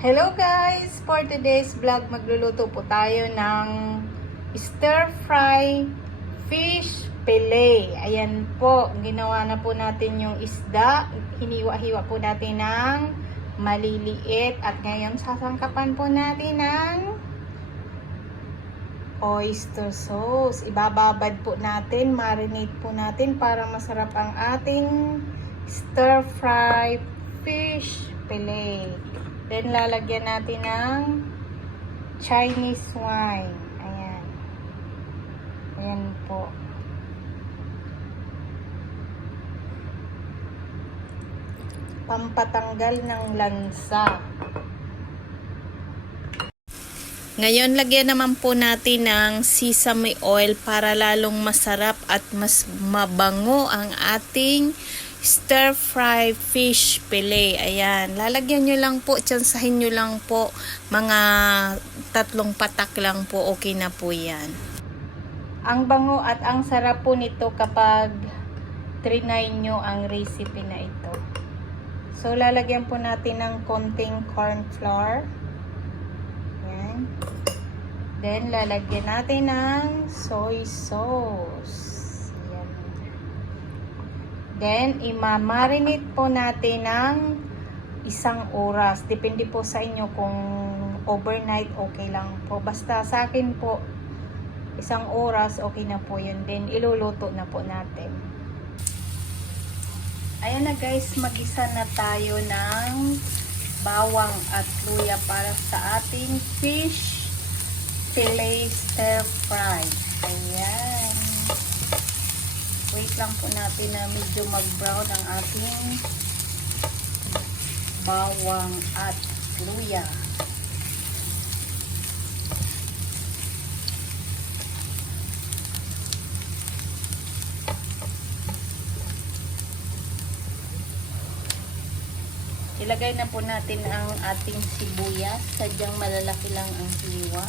Hello guys! For today's vlog, magluluto po tayo ng stir fry fish fillet. Ayan po, ginawa na po natin yung isda. Hiniwa-hiwa po natin ng maliliit. At ngayon, sasangkapan po natin ng oyster sauce. Ibababad po natin, marinate po natin para masarap ang ating stir fry fish fillet. Then, lalagyan natin ng Chinese wine. Ayan. Ayan po. Pampatanggal ng lansa. Ngayon, lagyan naman po natin ng sesame oil para lalong masarap at mas mabango ang ating stir fry fish fillet. Ayan, lalagyan nyo lang po, tsansahin nyo lang po, mga 3 patak lang po, okay na po yan. Ang bango at ang sarap po nito kapag trinay nyo ang recipe na ito. So, lalagyan po natin ng konting corn flour. Ayan. Then, lalagyan natin ng soy sauce. Then, imamarinate po natin ng 1 oras. Depende po sa inyo kung overnight, okay lang po. Basta sa akin po, 1 oras, okay na po yun. Then, iluluto na po natin. Ayan na guys, magisa na tayo ng bawang at luya para sa ating fish fillet stir fry. Ayan. Wait lang po natin na medyo mag-brown ang ating bawang at luya. Ilagay na po natin ang ating sibuyas. Sadyang malalaki lang ang hiwa.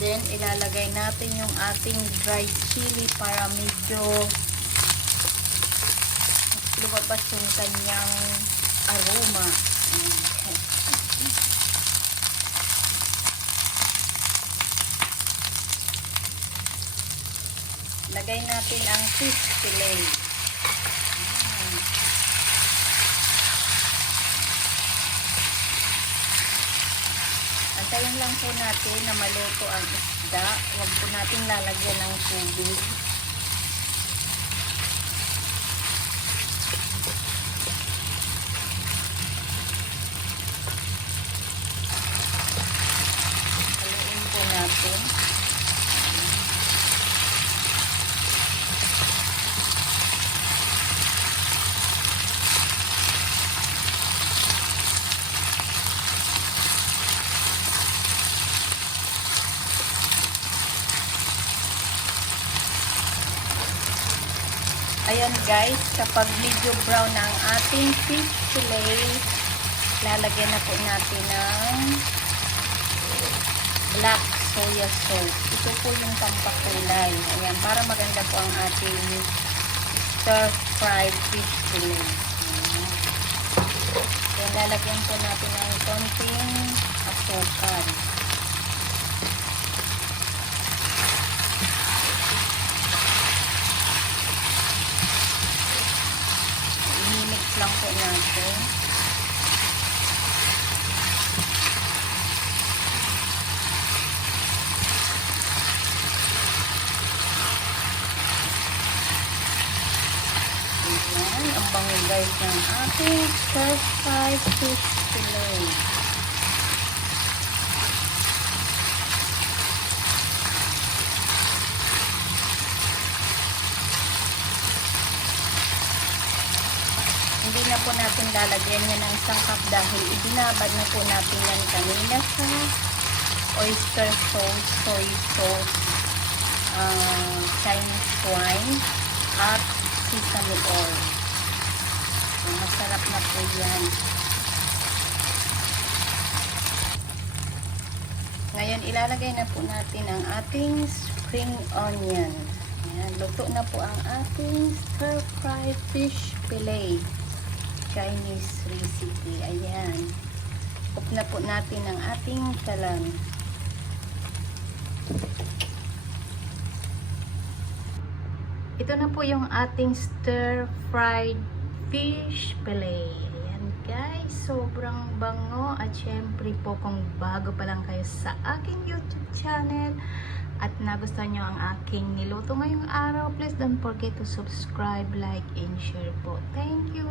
Then, ilalagay natin yung ating dried chili para medyo lumabas yung kanyang aroma. Lagay natin ang fish fillet. Antayin lang po natin na maluto ang isda. Huwag po natin lalagyan ng tubig. Haluin po natin. Ayan guys, kapag medyo brown na ang ating fish fillet, lalagyan na po natin ng black soya sauce. Ito po yung pampakulay. Ayan, para maganda po ang ating stir fried fish fillet. Ayan, lalagyan po natin ng konting asukal. Lang po natin. Ayan, ang bango guys ng ating stir fry fish fillet. Hindi na po natin lalagyan yan ng sangkap dahil ibinabad na po natin yan kanina sa oyster sauce, soy sauce, Chinese wine, at sesame oil. So, masarap na po yan. Ngayon, ilalagay na po natin ang ating spring onion. Ayan, luto na po ang ating stir-fry fish fillet. Chinese recipe. Ayan. Cook na po natin ang ating kalan. Ito na po yung ating stir-fried fish fillet. Ayan guys, sobrang bango. At syempre po kung bago pa lang kayo sa aking YouTube channel at nagustuhan nyo ang aking niluto ngayong araw, please don't forget to subscribe, like, and share po. Thank you!